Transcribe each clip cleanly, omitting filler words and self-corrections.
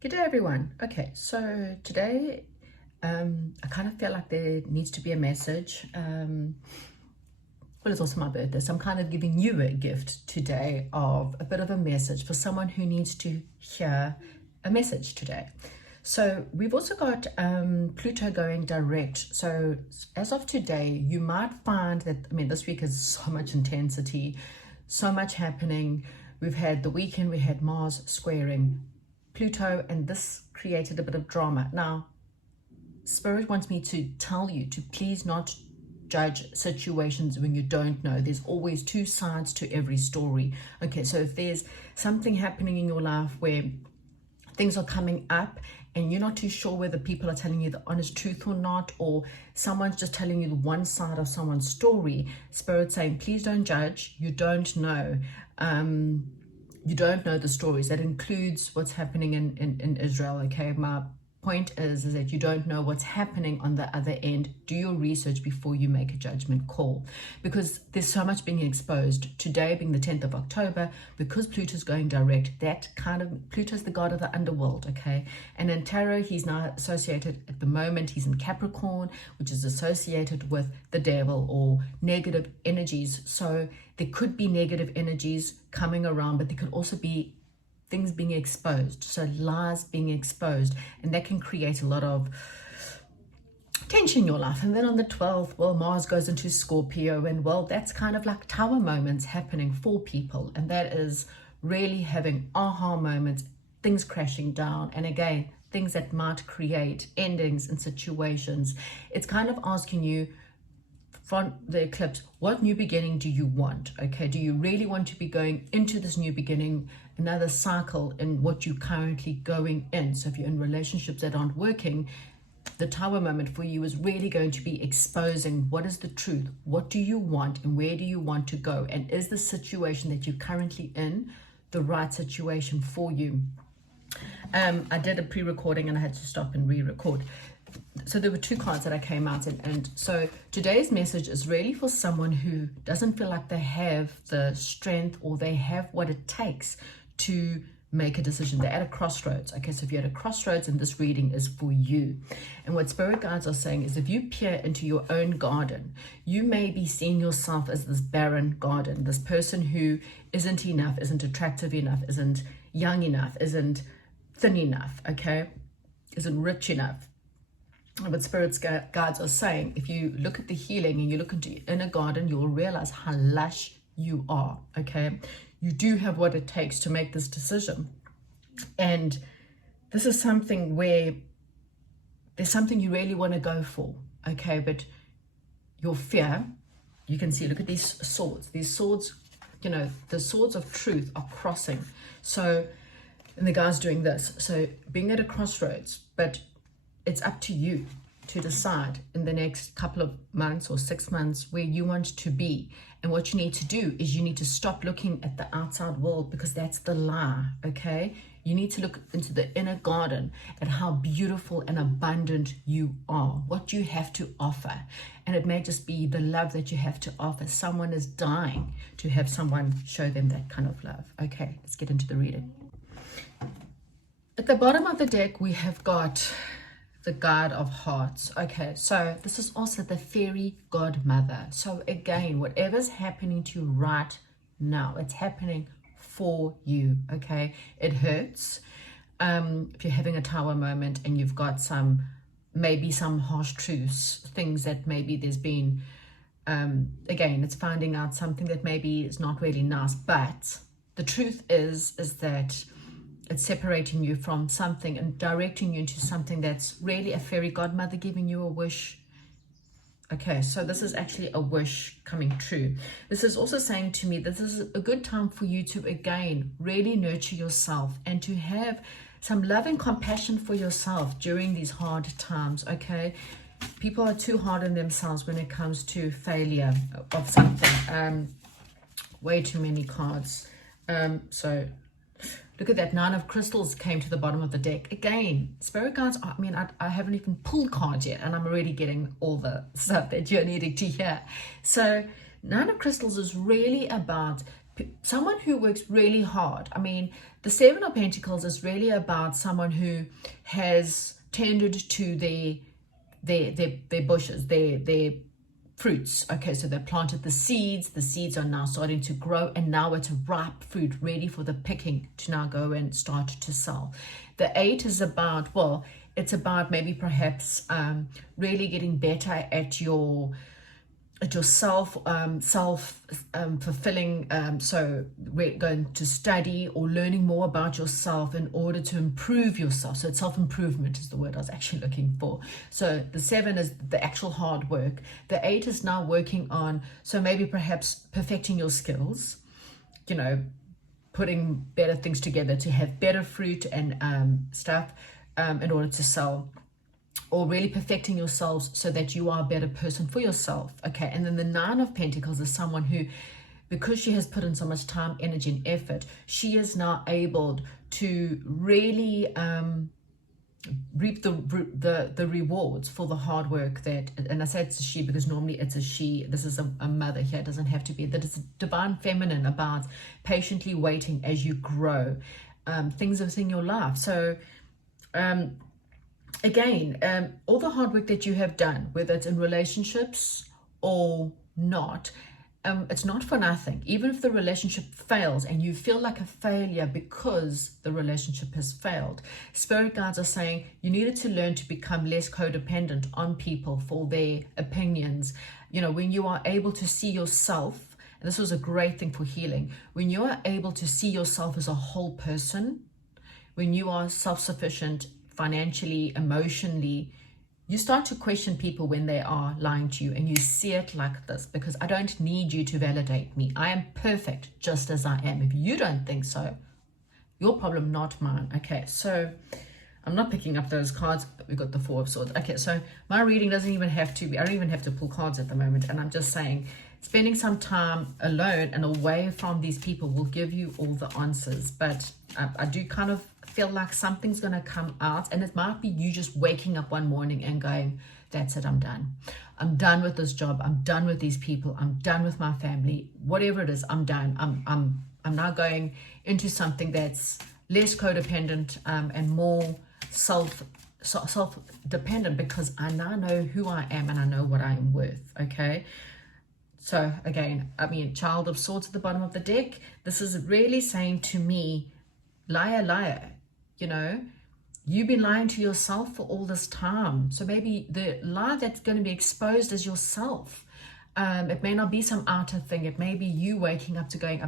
Good day, everyone. Okay, so today I kind of feel like there needs to be a message. Well, it's also my birthday, so I'm kind of giving you a gift today of a bit of a message for someone who needs to hear a message today. So we've also got Pluto going direct. So as of today, you might find that, this week is so much intensity, so much happening. We've had the weekend, we had Mars squaring Pluto, and this created a bit of drama. Now, Spirit wants me to tell you to please not judge situations when you don't know. There's always two sides to every story. Okay, so if there's something happening in your life where things are coming up and you're not too sure whether people are telling you the honest truth or not, or someone's just telling you the one side of someone's story, Spirit's saying, please don't judge. You don't know. You don't know the stories. That includes what's happening in Israel. Okay, my point is that you don't know what's happening on the other end. Do your research before you make a judgment call, because there's so much being exposed. Today being the 10th of October, because Pluto's going direct, Pluto's the god of the underworld, okay? And in tarot, he's now associated, at the moment, he's in Capricorn, which is associated with the devil or negative energies. So there could be negative energies coming around, but there could also be things being exposed, so lies being exposed, and that can create a lot of tension in your life. And then on the 12th, well, Mars goes into Scorpio, and well, that's kind of like tower moments happening for people, and that is really having aha moments, things crashing down, and again, things that might create endings in situations. It's kind of asking you from the eclipse, what new beginning do you want? Okay, do you really want to be going into this new beginning, another cycle in what you're currently going in? So if you're in relationships that aren't working, the tower moment for you is really going to be exposing what is the truth, what do you want, and where do you want to go, and is the situation that you're currently in the right situation for you? I did a pre-recording and I had to stop and re-record. So there were two cards that I came out in, and so today's message is really for someone who doesn't feel like they have the strength or they have what it takes to make a decision. They're at a crossroads. Okay, so if you're at a crossroads, and this reading is for you. And what spirit guides are saying is, if you peer into your own garden, you may be seeing yourself as this barren garden, this person who isn't enough, isn't attractive enough, isn't young enough, isn't thin enough, okay, isn't rich enough. But spirits guides are saying, if you look at the healing and you look into your inner garden, you'll realize how lush you are. Okay, you do have what it takes to make this decision, and this is something where there's something you really want to go for. Okay, but your fear, you can see, look at these swords, the swords of truth are crossing. So, and the guy's doing this, so being at a crossroads, but it's up to you to decide in the next couple of months or 6 months where you want to be. And what you need to do is you need to stop looking at the outside world, because that's the lie, okay? You need to look into the inner garden at how beautiful and abundant you are, what you have to offer. And it may just be the love that you have to offer. Someone is dying to have someone show them that kind of love. Okay, let's get into the reading. At the bottom of the deck, we have got the God of Hearts. Okay, so this is also the fairy godmother. So again, whatever's happening to you right now, it's happening for you. Okay, it hurts. If you're having a tower moment and you've got maybe some harsh truths, things that maybe there's been, again, it's finding out something that maybe is not really nice, but the truth is that it's separating you from something and directing you into something that's really a fairy godmother giving you a wish. Okay, so this is actually a wish coming true. This is also saying to me that this is a good time for you to, again, really nurture yourself and to have some love and compassion for yourself during these hard times, okay? People are too hard on themselves when it comes to failure of something. Way too many cards. So look at that, 9 of Crystals came to the bottom of the deck. Again, spirit guides, I haven't even pulled cards yet, and I'm already getting all the stuff that you're needing to hear. So 9 of Crystals is really about someone who works really hard. I mean, the Seven of Pentacles is really about someone who has tended to their bushes, their fruits. Okay, so they planted the seeds are now starting to grow, and now it's ripe fruit ready for the picking to now go and start to sell. The Eight is about, well, it's about maybe perhaps really getting better at your self fulfilling, so we're going to study or learning more about yourself in order to improve yourself. So self-improvement is the word I was actually looking for. So the Seven is the actual hard work. The Eight is now working on, so maybe perhaps perfecting your skills, you know, putting better things together to have better fruit and stuff in order to sell, or really perfecting yourselves so that you are a better person for yourself. Okay, and then the Nine of Pentacles is someone who, because she has put in so much time, energy, and effort, she is now able to really reap the rewards for the hard work that, and I say it's a she because normally it's a she, this is a mother here, it doesn't have to be, that it's a divine feminine about patiently waiting as you grow things within your life. So again, all the hard work that you have done, whether it's in relationships or not, it's not for nothing. Even if the relationship fails and you feel like a failure because the relationship has failed, spirit guides are saying you needed to learn to become less codependent on people for their opinions. You know, when you are able to see yourself, and this was a great thing for healing, when you are able to see yourself as a whole person, when you are self-sufficient financially, emotionally, you start to question people when they are lying to you, and you see it like this: because I don't need you to validate me. I am perfect just as I am. If you don't think so, your problem, not mine. Okay, so I'm not picking up those cards, but we got the Four of Swords. Okay, so my reading doesn't even have to be, I don't even have to pull cards at the moment, and I'm just saying spending some time alone and away from these people will give you all the answers. But I do kind of feel like something's going to come out, and it might be you just waking up one morning and going, that's it, I'm done. I'm done with this job. I'm done with these people. I'm done with my family. Whatever it is, I'm done. I'm now going into something that's less codependent and more self-dependent, because I now know who I am and I know what I am worth. Okay. So again, I mean, Child of Swords at the bottom of the deck. This is really saying to me, liar, liar, you know, you've been lying to yourself for all this time. So maybe the lie that's going to be exposed is yourself. It may not be some outer thing. It may be you waking up to going,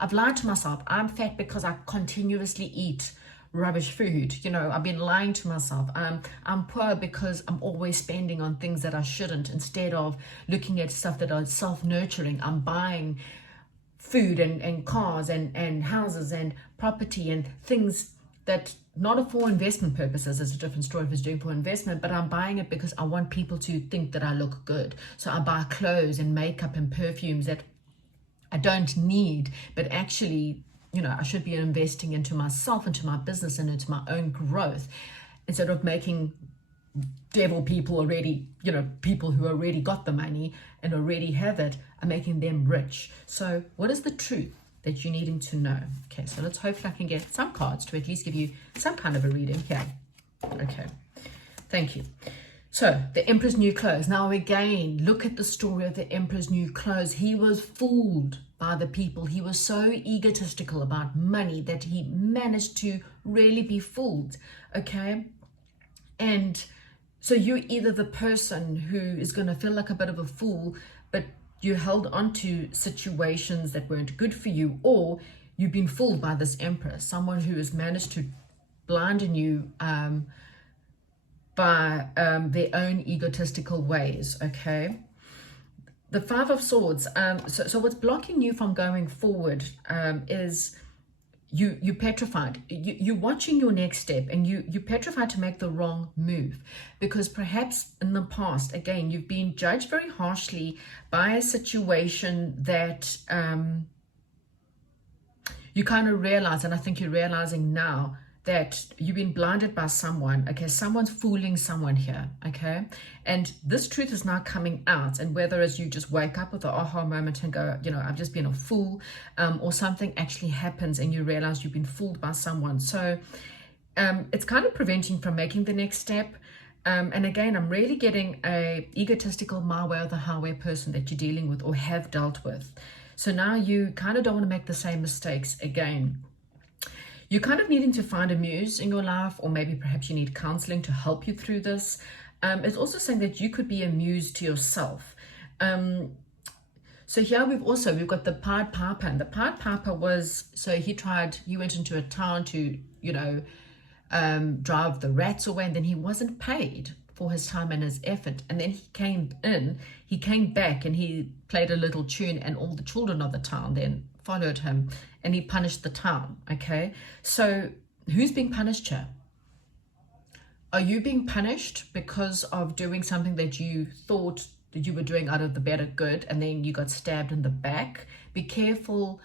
I've lied to myself. I'm fat because I continuously eat rubbish food. You know, I've been lying to myself. I'm poor because I'm always spending on things that I shouldn't, instead of looking at stuff that are self-nurturing. I'm buying food and cars and houses and property and things that not for investment purposes. It's a different story if it's doing for investment, but I'm buying it because I want people to think that I look good. So I buy clothes and makeup and perfumes that I don't need, but actually, you know, I should be investing into myself, into my business, and into my own growth, instead of making devil people already, you know, people who already got the money and already have it, are making them rich. So what is the truth that you needing to know? Okay, so let's hopefully I can get some cards to at least give you some kind of a reading here. Okay, thank you. So the Emperor's New Clothes. Now again, look at the story of the Emperor's New Clothes. He was fooled by the people. He was so egotistical about money that he managed to really be fooled. Okay, and so you're either the person who is going to feel like a bit of a fool, but you held on to situations that weren't good for you, or you've been fooled by this Emperor, someone who has managed to blind you by their own egotistical ways. Okay, the Five of Swords. So what's blocking you from going forward is you're petrified. You're watching your next step, and you're petrified to make the wrong move, because perhaps in the past, again, you've been judged very harshly by a situation that you kind of realize, and I think you're realizing now, that you've been blinded by someone. Okay, someone's fooling someone here. Okay, and this truth is now coming out, and whether as you just wake up with the aha moment and go, I've just been a fool, or something actually happens and you realize you've been fooled by someone. So it's kind of preventing from making the next step. And again, I'm really getting a egotistical, my way or the highway person that you're dealing with or have dealt with. So now you kind of don't want to make the same mistakes again. You're kind of needing to find a muse in your life, or maybe perhaps you need counseling to help you through this. It's also saying that you could be a muse to yourself. So here we've got the Pied Piper, and the Pied Piper he went into a town to, drive the rats away, and then he wasn't paid for his time and his effort. And then he came back and he played a little tune, and all the children of the town then followed him, and he punished the town. Okay, so who's being punished here? Are you being punished because of doing something that you thought that you were doing out of the better good, and then you got stabbed in the back? Be careful.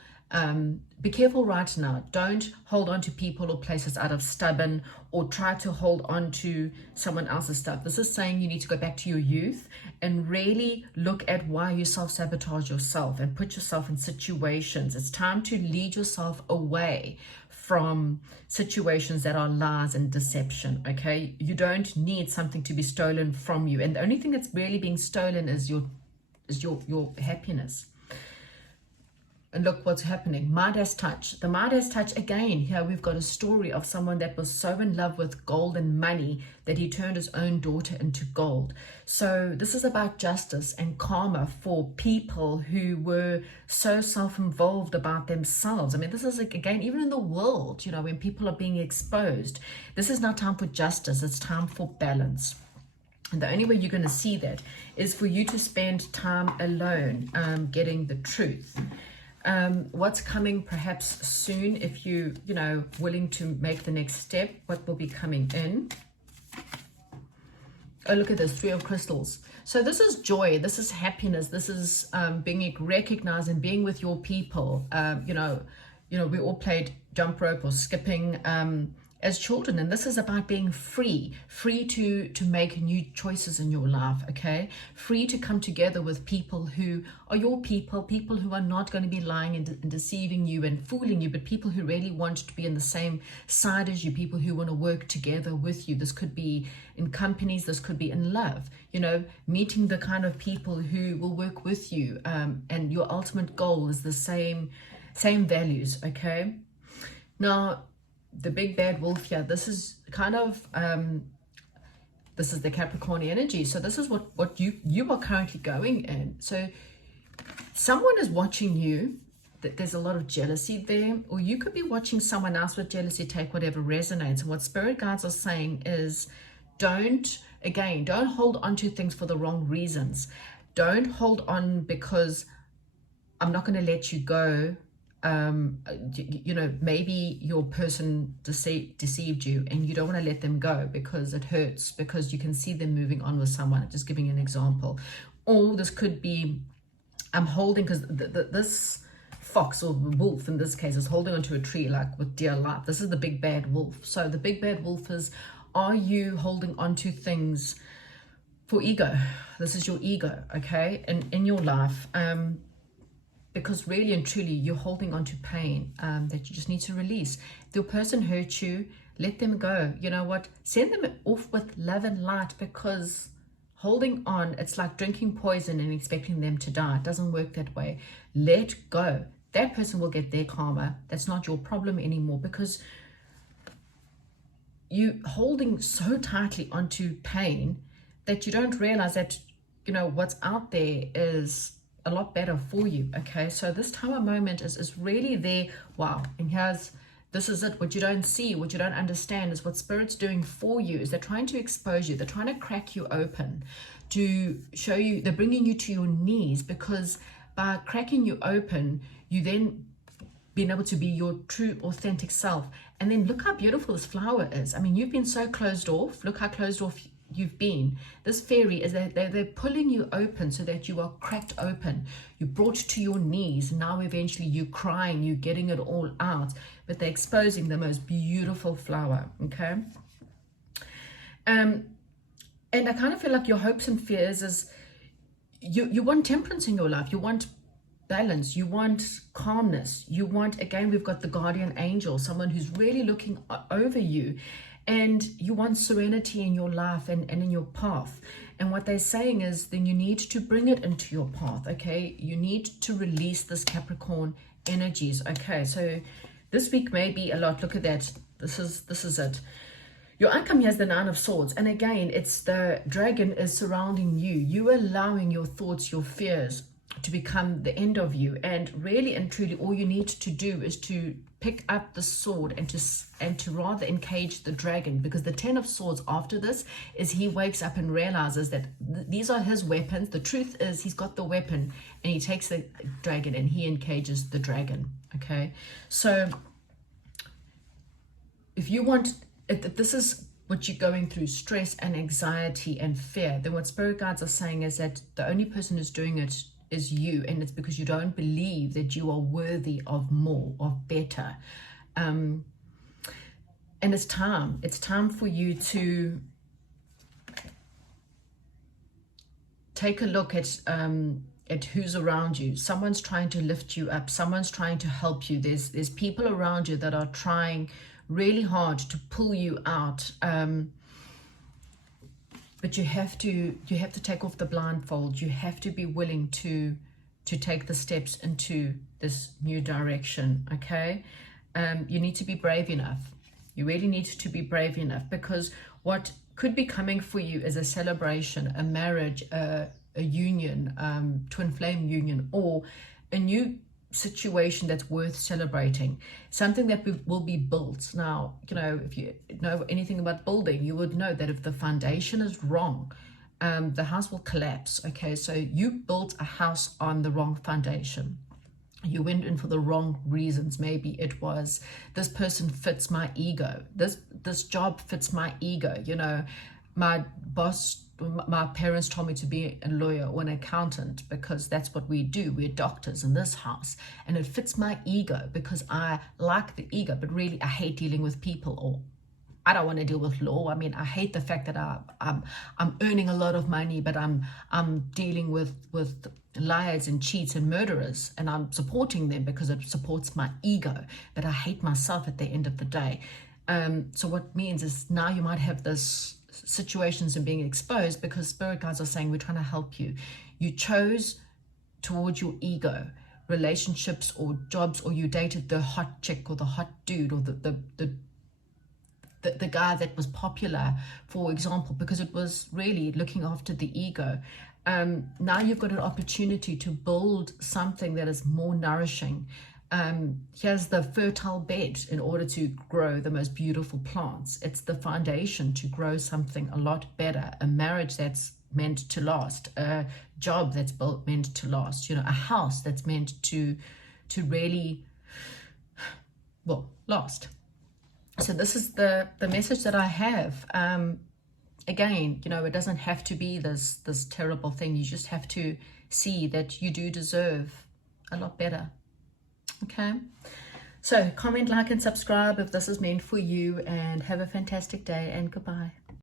Be careful right now. Don't hold on to people or places out of stubborn, or try to hold on to someone else's stuff. This is saying you need to go back to your youth and really look at why you self-sabotage yourself and put yourself in situations. It's time to lead yourself away from situations that are lies and deception. Okay, you don't need something to be stolen from you, and the only thing that's really being stolen is your happiness. And look what's happening. Midas touch. The Midas touch again. Here we've got a story of someone that was so in love with gold and money that he turned his own daughter into gold. So this is about justice and karma for people who were so self-involved about themselves. I mean, this is again, even in the world, when people are being exposed, this is not time for justice. It's time for balance. And the only way you're going to see that is for you to spend time alone, getting the truth. What's coming perhaps soon, if you willing to make the next step, what will be coming in? Oh, look at this, 3 of crystals. So this is joy, this is happiness, this is being recognized and being with your people. We all played jump rope or skipping as children, and this is about being free to make new choices in your life. Okay, free to come together with people who are your people who are not going to be lying and deceiving you and fooling you, but people who really want to be in the same side as you, people who want to work together with you. This could be in companies, this could be in love, meeting the kind of people who will work with you, and your ultimate goal is the same values. Okay, now the big bad wolf here, this is kind of this is the Capricorn energy. So this is what you are currently going in. So someone is watching you, that there's a lot of jealousy there, or you could be watching someone else with jealousy. Take whatever resonates. And what spirit guides are saying is, don't hold on to things for the wrong reasons. Don't hold on because I'm not going to let you go. Maybe your person deceived you and you don't want to let them go because it hurts, because you can see them moving on with someone. Just giving an example. Or this could be, I'm holding, because this fox or wolf in this case is holding onto a tree like with dear life. This is the big bad wolf. So the big bad wolf is, are you holding on to things for ego? This is your ego, okay, in your life. Because really and truly, you're holding on to pain that you just need to release. If your person hurt you, let them go. You know what? Send them off with love and light, because holding on, it's like drinking poison and expecting them to die. It doesn't work that way. Let go. That person will get their karma. That's not your problem anymore, because you holding so tightly onto pain that you don't realize that, what's out there is a lot better for you. Okay, so this Tower moment is really there. Wow. And this is it. What you don't see, what you don't understand, is what Spirit's doing for you is they're trying to expose you. They're trying to crack you open to show you. They're bringing you to your knees, because by cracking you open, you then being able to be your true authentic self. And then look how beautiful this flower is. I mean, you've been so closed off. Look how closed off you've been. This fairy is that they're pulling you open so that you are cracked open. You're brought to your knees. Now eventually you're crying, you're getting it all out, but they're exposing the most beautiful flower. Okay. And I kind of feel like your hopes and fears is you want temperance in your life. You want balance. You want calmness. You want, again, we've got the guardian angel, someone who's really looking over you. And you want serenity in your life and in your path. And what they're saying is then you need to bring it into your path, okay? You need to release this Capricorn energies, okay? So this week may be a lot. Look at that. This is it. Your outcome here is the Nine of Swords. And again, it's the dragon is surrounding you. You allowing your thoughts, your fears to become the end of you. And really and truly, all you need to do is to pick up the sword and to rather engage the dragon, because the Ten of Swords after this is he wakes up and realizes that these are his weapons. The truth is he's got the weapon, and he takes the dragon and he engages the dragon. Okay, so if you want, if this is what you're going through, stress and anxiety and fear, then what spirit guides are saying is that the only person who's doing it is you, and it's because you don't believe that you are worthy of more, of better. And it's time for you to take a look at who's around you. Someone's trying to lift you up, someone's trying to help you. There's people around you that are trying really hard to pull you out, but you have to take off the blindfold. You have to be willing to take the steps into this new direction. Okay, you need to be brave enough. You really need to be brave enough, because what could be coming for you is a celebration, a marriage, a union, twin flame union, or a new situation that's worth celebrating, something that will be built. Now, you know, if you know anything about building, you would know that if the foundation is wrong, the house will collapse. Okay, so you built a house on the wrong foundation. You went in for the wrong reasons. Maybe it was, this person fits my ego, this job fits my ego, you know, my parents told me to be a lawyer or an accountant because that's what we do. We're doctors in this house, and it fits my ego because I like the ego, but really I hate dealing with people, or I don't want to deal with law. I mean, I hate the fact that I'm earning a lot of money, but I'm dealing with liars and cheats and murderers, and I'm supporting them because it supports my ego, but I hate myself at the end of the day. So what means is now you might have this situations and being exposed because spirit guides are saying we're trying to help you. You chose towards your ego, relationships or jobs, or you dated the hot chick or the hot dude or the guy that was popular, for example, because it was really looking after the ego. Now you've got an opportunity to build something that is more nourishing. Here's the fertile bed in order to grow the most beautiful plants. It's the foundation to grow something a lot better, a marriage that's meant to last, a job that's meant to last, you know, a house that's meant to really, well, last. So this is the message that I have. Again, you know, it doesn't have to be this terrible thing. You just have to see that you do deserve a lot better. Okay, so comment, like, and subscribe if this is meant for you, and have a fantastic day, and goodbye.